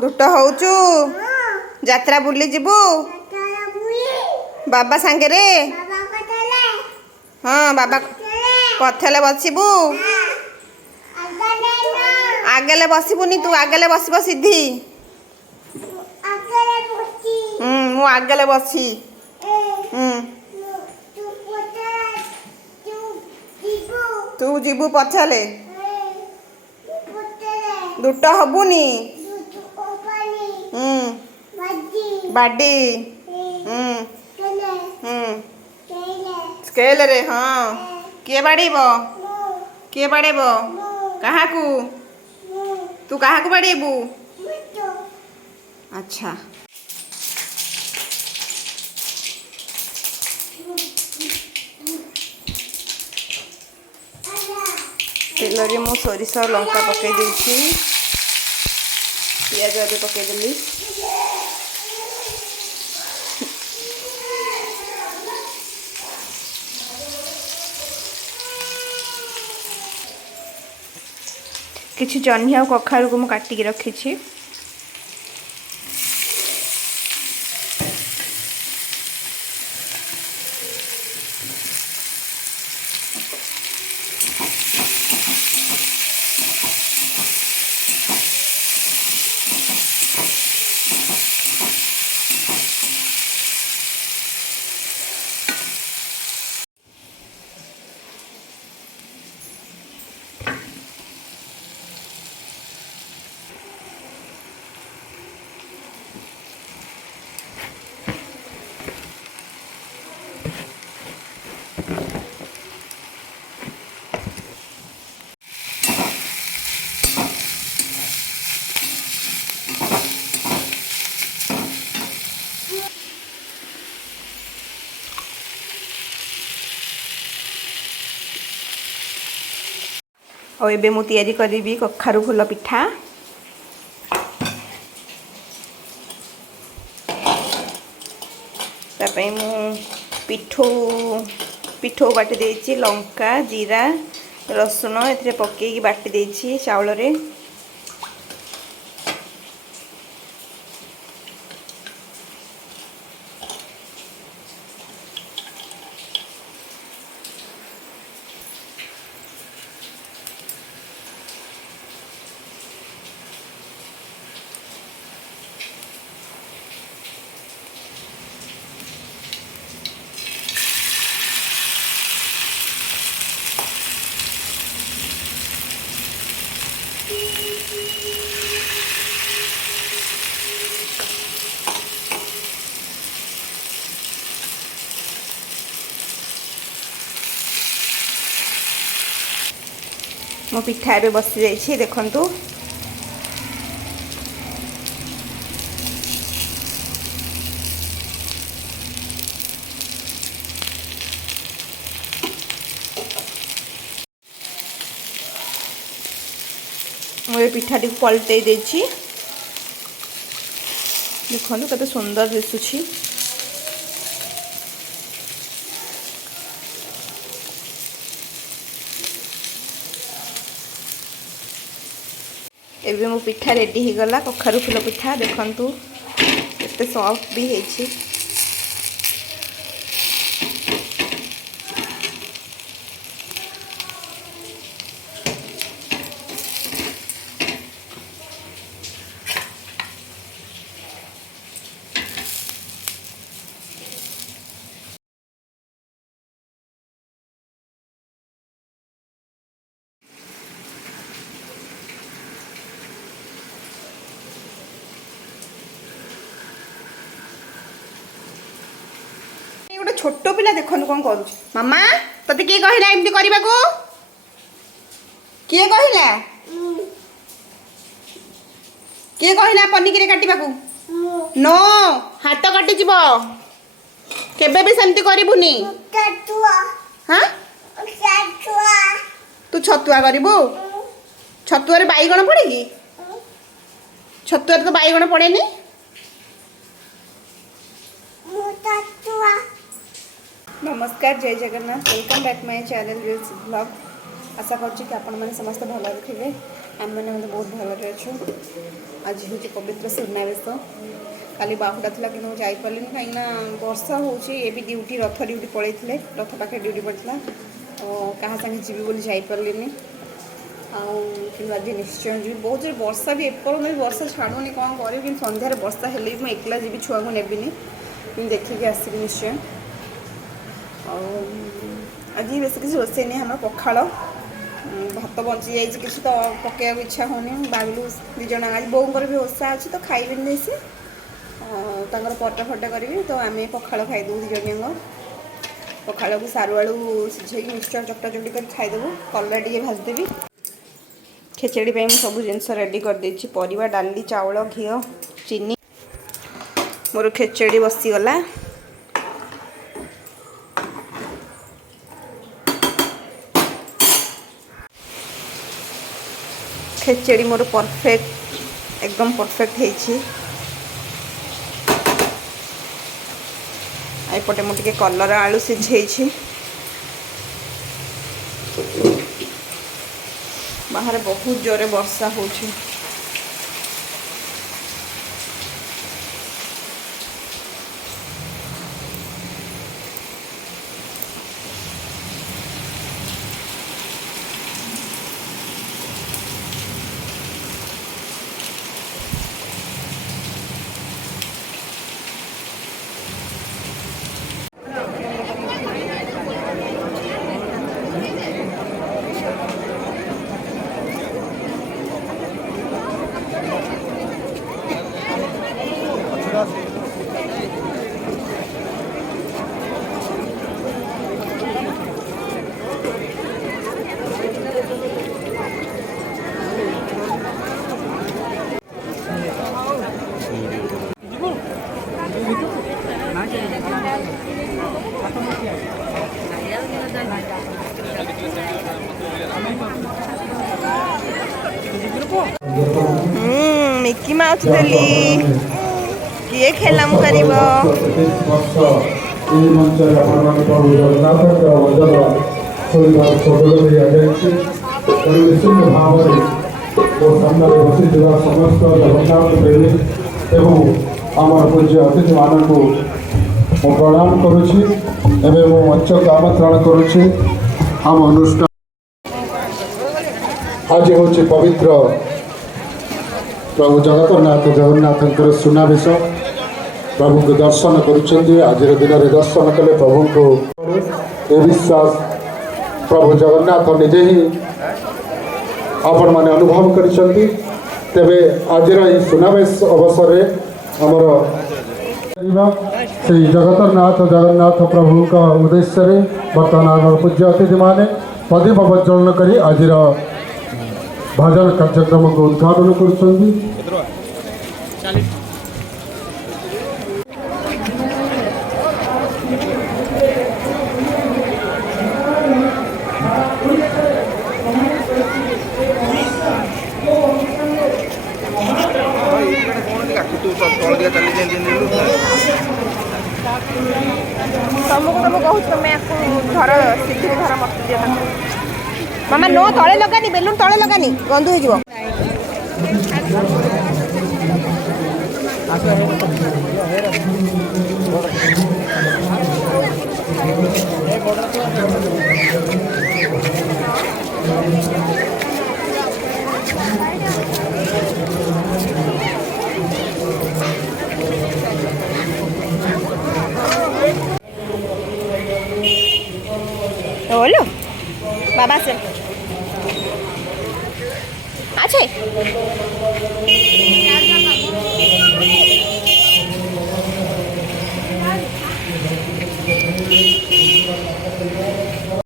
दुट होचु यात्रा बुली जीवु बाबा सांगे रे। हाँ बाबा कथले बसबू आगले बसबुनी तू आगले बसब सीधी मु आगले बसी तू जीवु पछले दुट हबुनी बाडी स्केल रे। हाँ किए बाड़ेब किए बाड़ेब कहा तू कहा बाड़ेबू। अच्छा तेल रे मु सोरिष लंका पकई देछि पियाज भी पकईदेली किछि जह्नी आ कखारु को मु काटिकी रखिछि। और एबे मु तैयारी करी कखारु फूल पिठा। तापई मु पिठो बाटी देछि लंका जीरा रसुण एथरे पकेकी बाटी देछि चावल रे। मो पिठा ए बसी जाइए देखंतु। मुझे पिठा टी पलटे देखु केते सुंदर दिशुची। एबे मो पिठा रेडी हो गला कखारु फूल पिठा देखंतु केते सॉफ्ट भी हेछि। गोटे छोट पिला देखनु कौन करू मामा तते किए कहला एमती करबा को किए कहला पनिकी रे काटिबा को नो हाथ कटि जीवो केबे भी सेमती करबुनी। हां तू छतुआ करबू छतुआ रे बाईगण पड़े कि छतुआ रे तो बाईगण पड़ेनी। नमस्कार जय Jagannath welcome back my channel vlog. आशा करूँ कि आपण मैंने समस्त भल थे आम मैंने मतलब बहुत भलरे अच्छु। आज हूँ पवित्र सुनावेश काली बाहुटा था कि जापारे कहीं वर्षा हो ड्यूटी रथ ड्यूटी पड़े रथ पाखे ड्यूटी पड़ता क्या सागे जी बोली जापारे आज निश्चय जी बहुत जोर वर्षा भी एपर्त वर्षा छाड़ूनी कौन कर सन्धार वर्षा हेल्ले मुझे एकला जी छुआ को नेबिनी कि देखिए आसबि निश्चय आज बेस किसी रोसे नहीं हमारा पखाड़ भात बची जाइए किसी तो पकड़ा इच्छा होनी भाविलु दिज आज बोर भी ओषा अच्छी तो खाइबे नहीं सी परटा फटा करी तो आम पखाड़ खाईदेव दिज पखाड़ को सारू आलू सीझे मिक्सचर चकटा चकटी कर खाईदेव कलरा टे भाजदेवी खेचड़ी सब जिनस रेडी करदे परिवा डाली चाउल घी चीनी मोर खेचड़ी बसीगला खेचड़ी मोर परफेक्ट एकदम परफेक्ट होपटे मुझे कलर आलू सीझे बाहर बहुत जोरे वर्षा हो मिकी माउस देली किए खेलम करिब आमर पूज्य अतिथि मानक प्रणाम करुच्ची मंच को आमंत्रण करुच्ची आम अनुष्ठान आज हूँ पवित्र प्रभु जगतनाथ जगन्नाथ सुनावेश प्रभु को दर्शन करुँच आज दिन में दर्शन कले प्रभु को ये विश्वास प्रभु जगन्नाथ निजे ही आपण मैंने अनुभव करिसेंती तेबे आज सुनावेश अवसर आमर श्री जगतनाथ जगन्नाथ प्रभु का उद्देश्य बर्तमान आम पूज्य अतिथि माने प्रदीप प्रज्वलन करी आज भजन कार्यक्रम को उद्घाटन करुछंती मामा नो तले लगानी बेलून तले लगानी गंधु हो जीवो बोलो बाबा से আছে